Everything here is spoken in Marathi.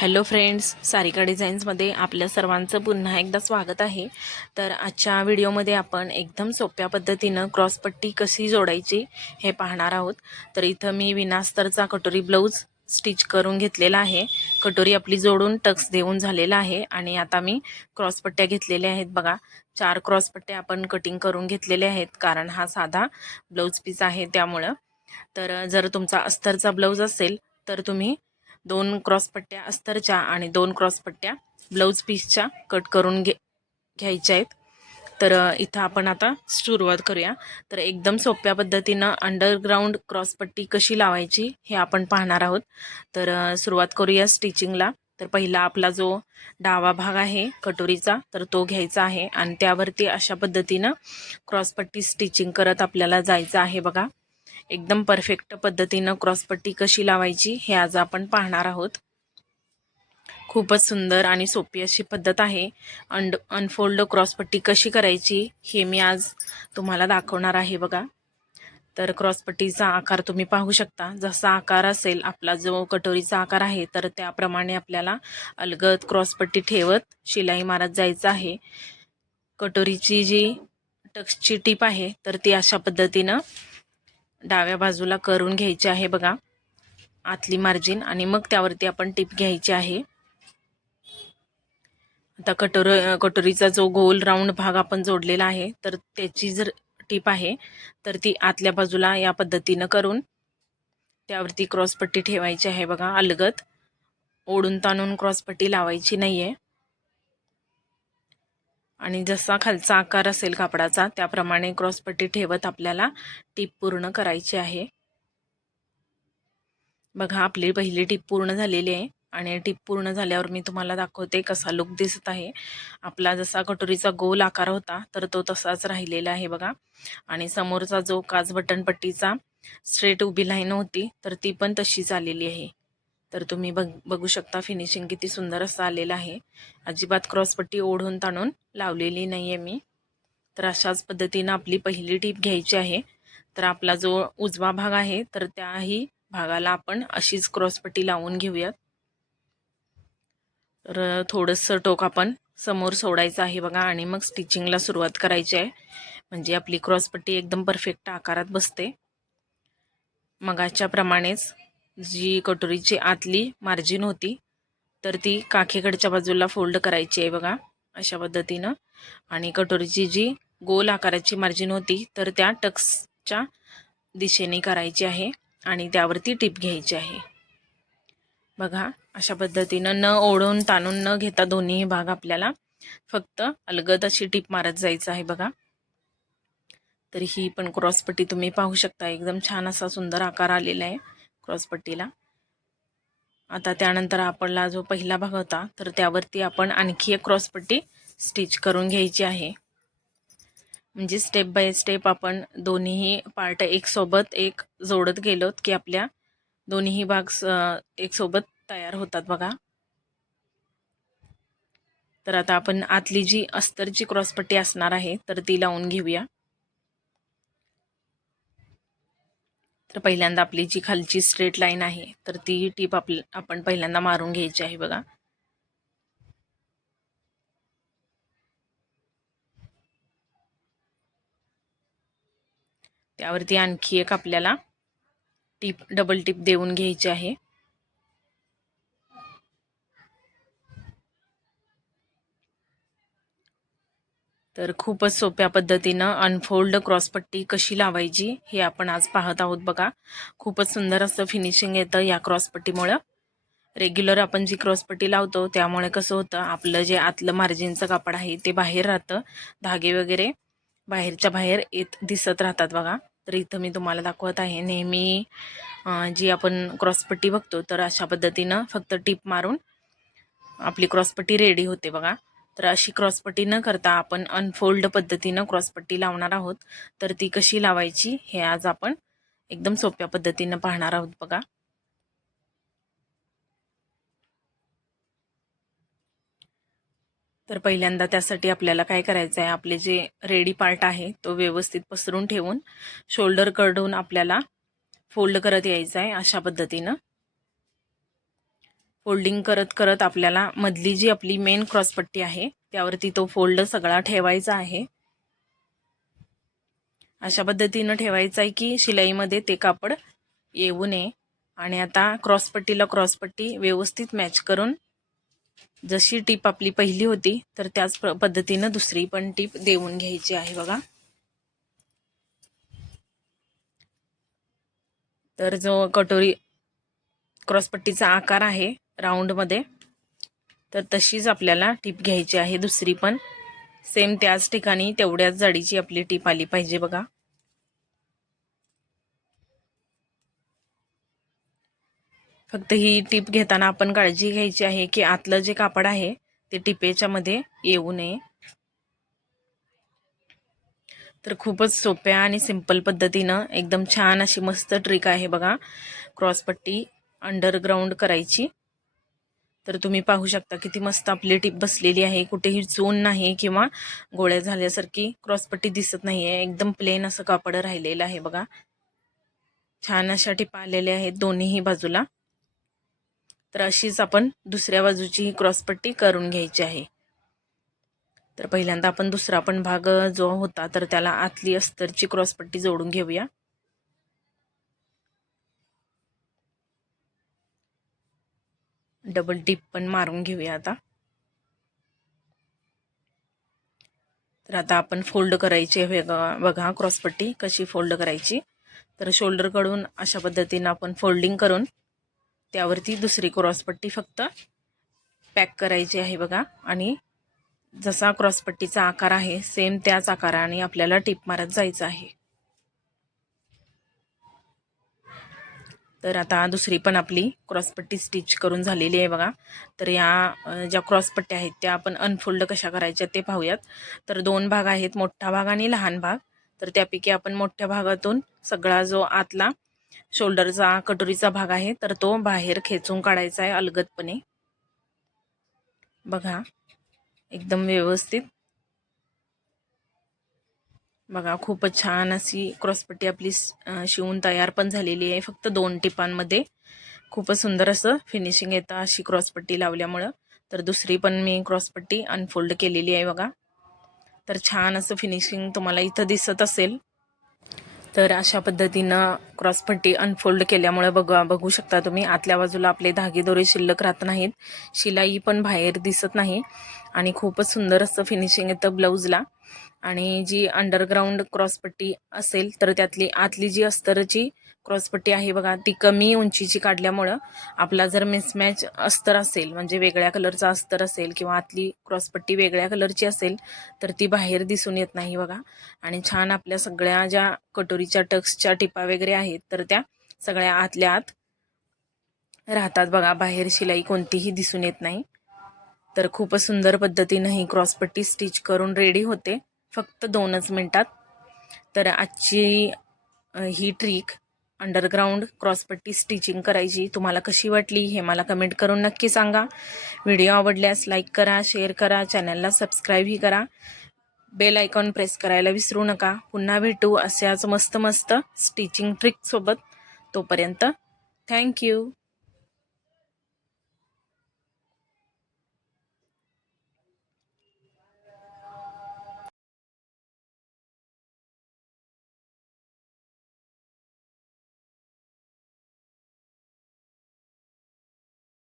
हॅलो फ्रेंड्स सारिका डिझाईन्समध्ये आपल्या सर्वांचं पुन्हा एकदा स्वागत आहे. तर आजच्या व्हिडिओमध्ये आपण एकदम सोप्या पद्धतीनं क्रॉसपट्टी कशी जोडायची हे पाहणार आहोत. तर इथं मी विनास्तरचा कटोरी ब्लाऊज स्टिच करून घेतलेला आहे. कटोरी आपली जोडून टक्स देऊन झालेला आहे आणि आता मी क्रॉसपट्ट्या घेतलेल्या आहेत बघा. चार क्रॉसपट्ट्या आपण कटिंग करून घेतलेल्या आहेत कारण हा साधा ब्लाऊज पीस आहे त्यामुळं. तर जर तुमचा अस्तरचा ब्लाऊज असेल तर तुम्ही दोन क्रॉसपट्ट्या अस्तरच्या आणि दोन क्रॉसपट्ट्या ब्लाऊज पीसच्या कट करून घे घ्यायच्या आहेत. तर इथं आपण आता सुरुवात करूया. तर एकदम सोप्या पद्धतीनं अंडरग्राऊंड क्रॉसपट्टी कशी लावायची हे आपण पाहणार आहोत. तर सुरुवात करूया स्टिचिंगला. तर पहिला आपला जो डावा भाग आहे कटोरीचा तर तो घ्यायचा आहे. आणि त्यावरती अशा पद्धतीनं क्रॉसपट्टी स्टिचिंग करत आपल्याला जायचं आहे बघा. एकदम परफेक्ट पद्धतीनं क्रॉसपट्टी कशी लावायची हे आज आपण पाहणार आहोत. खूपच सुंदर आणि सोपी अशी पद्धत आहे. अंड अनफोल्ड क्रॉसपट्टी कशी करायची हे मी आज तुम्हाला दाखवणार आहे बघा. तर क्रॉसपट्टीचा आकार तुम्ही पाहू शकता. जसा आकार असेल आपला जो कटोरीचा आकार आहे तर त्याप्रमाणे आपल्याला अलगद क्रॉसपट्टी ठेवत शिलाई मारत जायचं आहे. कटोरीची जी टक्सची टीप आहे तर ती अशा पद्धतीनं डाव्या बाजूला करून घ्यायची आहे बघा. आतली मार्जिन आणि मग त्यावरती आपण टिप घ्यायची आहे. आता कटोर कटोरीचा जो गोल राऊंड भाग आपण जोडलेला आहे तर त्याची जर टीप आहे तर ती आतल्या बाजूला या पद्धतीनं करून त्यावरती क्रॉसपट्टी ठेवायची आहे बघा अलगत ओढून ताणून क्रॉसपट्टी लावायची नाही आहे आणि जसा खालचा आकार असेल कापडाचा त्याप्रमाणे क्रॉसपट्टी ठेवत आपल्याला टीप पूर्ण करायची आहे. बघा आपली पहिली टीप पूर्ण झालेली आहे आणि टीप पूर्ण झाल्यावर मी तुम्हाला दाखवते कसा लुक दिसत आहे. आपला जसा कटोरीचा गोल आकार होता तर तो तसाच राहिलेला आहे बघा. आणि समोरचा जो काच बटनपट्टीचा स्ट्रेट उभी लाईन होती तर ती पण तशीच आलेली आहे. तर तुम्ही बघ बघू शकता फिनिशिंग किती सुंदर असं आलेलं आहे. अजिबात क्रॉसपट्टी ओढून ताणून लावलेली नाही आहे मी. तर अशाच पद्धतीनं आपली पहिली टीप घ्यायची आहे. तर आपला जो उजवा भाग आहे तर त्याही भागाला आपण अशीच क्रॉसपट्टी लावून घेऊयात. तर थोडंसं टोक आपण समोर सोडायचं आहे बघा आणि मग स्टिचिंगला सुरुवात करायची आहे. म्हणजे आपली क्रॉसपट्टी एकदम परफेक्ट आकारात बसते. मगाच्याप्रमाणेच जी कटोरीची आतली मार्जिन होती तर ती काखेकडच्या बाजूला फोल्ड करायची आहे बघा अशा पद्धतीनं. आणि कटोरीची जी गोल आकाराची मार्जिन होती तर त्या टक्सच्या दिशेने करायची आहे आणि त्यावरती टिप घ्यायची आहे. बघा अशा पद्धतीनं न ओढून ताणून न घेता दोन्ही भाग आपल्याला फक्त अलगद अशी टीप मारत जायचं आहे बघा. तर ही पण क्रॉसपट्टी तुम्ही पाहू शकता एकदम छान असा सुंदर आकार आलेला आहे. क्रॉसपट्टीला. आता त्यानंतर आपला जो पहिला भाग होता तर त्यावरती आपण आणखी एक क्रॉसपट्टी स्टिच करून घ्यायची आहे. म्हणजे स्टेप बाय स्टेप आपण दोन्हीही पार्ट एकसोबत एक जोडत गेलोत की आपल्या दोन्हीही भाग एकसोबत तयार होतात बघा. तर आता आपण आतली जी अस्तरची क्रॉसपट्टी असणार आहे तर ती लावून घेऊया. तर पहिल्यांदा आपली जी खालची स्ट्रेट लाईन आहे तर ती टीप आप आपण पहिल्यांदा मारून घ्यायची आहे बघा. त्यावरती आणखी एक आपल्याला टीप डबल टीप देऊन घ्यायची आहे. तर खूपच सोप्या पद्धतीनं अनफोल्ड क्रॉसपट्टी कशी लावायची हे आपण आज पाहत आहोत बघा. खूपच सुंदर असं फिनिशिंग येतं या क्रॉसपट्टीमुळं रेग्युलर आपण जी क्रॉसपट्टी लावतो त्यामुळे कसं होतं आपलं जे आतलं मार्जिनचं कापड आहे ते बाहेर राहतं. धागे वगैरे बाहेरच्या बाहेर येत दिसत राहतात बघा. तर इथं मी तुम्हाला दाखवत आहे नेहमी जी आपण क्रॉसपट्टी बघतो तर अशा पद्धतीनं फक्त टीप मारून आपली क्रॉसपट्टी रेडी होते बघा. तर अशी क्रॉसपट्टी न करता आपण अनफोल्ड पद्धतीनं क्रॉसपट्टी लावणार आहोत. तर ती कशी लावायची हे आज आपण एकदम सोप्या पद्धतीनं पाहणार आहोत बघा. तर पहिल्यांदा त्यासाठी आपल्याला काय करायचं आहे आपले जे रेडी पार्ट आहे तो व्यवस्थित पसरून ठेवून शोल्डरकडून आपल्याला फोल्ड करत यायचं आहे अशा पद्धतीनं. फोल्डिंग करत करत आपल्याला मधली जी आपली मेन क्रॉसपट्टी आहे त्यावरती तो फोल्ड सगळा ठेवायचा आहे. अशा पद्धतीनं ठेवायचं आहे की शिलाईमध्ये ते कापड येऊ नये. आणि आता क्रॉसपट्टीला क्रॉसपट्टी व्यवस्थित मॅच करून जशी टीप आपली पहिली होती तर त्याच पद्धतीनं दुसरी पण टीप देऊन घ्यायची आहे बघा. तर जो कटोरी क्रॉसपट्टीचा आकार आहे राऊंडमध्ये तर तशीच आपल्याला टीप घ्यायची आहे दुसरी पण. सेम त्याच ठिकाणी तेवढ्याच जाडीची आपली टीप आली पाहिजे बघा. फक्त ही टीप घेताना आपण काळजी घ्यायची आहे की आतलं जे कापड आहे ते टिपेच्या मध्ये येऊ नये. तर खूपच सोप्या आणि सिंपल पद्धतीनं एकदम छान अशी मस्त ट्रिक आहे बघा. क्रॉसपट्टी अंडरग्राऊंड करायची. तर तुम्ही पाहू शकता किती मस्त आपली टीप बसलेली आहे. कुठेही चून नाही किंवा गोळ्या झाल्यासारखी क्रॉसपट्टी दिसत नाही आहे एकदम प्लेन असं कापड राहिलेलं आहे बघा. छान अशा टिपा आलेल्या आहेत दोन्हीही बाजूला. तर अशीच आपण दुसऱ्या बाजूची ही क्रॉसपट्टी करून घ्यायची आहे. तर पहिल्यांदा आपण दुसरा पण भाग जो होता तर त्याला आतली अस्तरची क्रॉसपट्टी जोडून घेऊया. डबल डीप पण मारून घेऊया आता. तर आता आपण फोल्ड करायची वेगळा बघा क्रॉसपट्टी कशी फोल्ड करायची. तर शोल्डरकडून अशा पद्धतीनं आपण फोल्डिंग करून त्यावरती दुसरी क्रॉसपट्टी फक्त पॅक करायची आहे बघा. आणि जसा क्रॉसपट्टीचा आकार आहे सेम त्याच आकाराने आपल्याला टिप मारत जायचं आहे. तर आता दुसरी पण आपली क्रॉसपट्टी स्टिच करून झालेली आहे बघा. तर या ज्या क्रॉसपट्ट्या आहेत त्या आपण अनफोल्ड कशा करायच्या ते पाहूयात. तर दोन भाग आहेत मोठा भाग आणि लहान भाग. तर त्यापैकी आपण मोठ्या भागातून सगळा जो आतला शोल्डरचा कटोरीचा भाग आहे तर तो बाहेर खेचून काढायचा आहे अलगदपणे. बघा एकदम व्यवस्थित. बघा खूपच छान अशी क्रॉसपट्टी आपली शिवून तयार पण झालेली आहे. फक्त दोन टिपांमध्ये खूपच सुंदर असं फिनिशिंग येतं अशी क्रॉसपट्टी लावल्यामुळं. तर दुसरी पण मी क्रॉसपट्टी अनफोल्ड केलेली आहे बघा. तर छान असं फिनिशिंग तुम्हाला इथं दिसत असेल. तर अशा पद्धतीनं क्रॉसपट्टी अनफोल्ड केल्यामुळे बघा बघू शकता तुम्ही आतल्या बाजूला आपले धागे दोरे शिल्लक राहत नाहीत. शिलाई पण बाहेर दिसत नाही. आणि खूपच सुंदर असं फिनिशिंग येतं ब्लाऊजला आणि जी अंडरग्राऊंड क्रॉसपट्टी असेल तर त्यातली आतली जी अस्तरची क्रॉसपट्टी आहे बघा ती कमी उंचीची काढल्यामुळं आपला जर मिसमॅच अस्तर असेल म्हणजे वेगळ्या कलरचा अस्तर असेल किंवा आतली क्रॉसपट्टी वेगळ्या कलरची असेल तर ती बाहेर दिसून येत नाही बघा. आणि छान आपल्या सगळ्या ज्या कटोरीच्या टक्सच्या टिपा वगैरे आहेत तर त्या सगळ्या आतल्या आत राहतात बघा बाहेर शिलाई कोणतीही दिसून येत नाही. तर खूपच सुंदर पद्धतीनं ही क्रॉसपट्टी स्टिच करून रेडी होते. फक्त दोनच मिनटात. तर आजची ही ट्रिक अंडरग्राऊंड क्रॉसपट्टी स्टिचिंग करायची. तुम्हाला कशी वाटली हे मला कमेंट करून नक्की सांगा. व्हिडिओ आवडल्यास लाईक करा शेअर करा चॅनलला सबस्क्राईबही करा. बेल आयकॉन प्रेस करायला विसरू नका. पुन्हा भेटू अशाच मस्त मस्त स्टिचिंग ट्रिकसोबत तोपर्यंत थँक्यू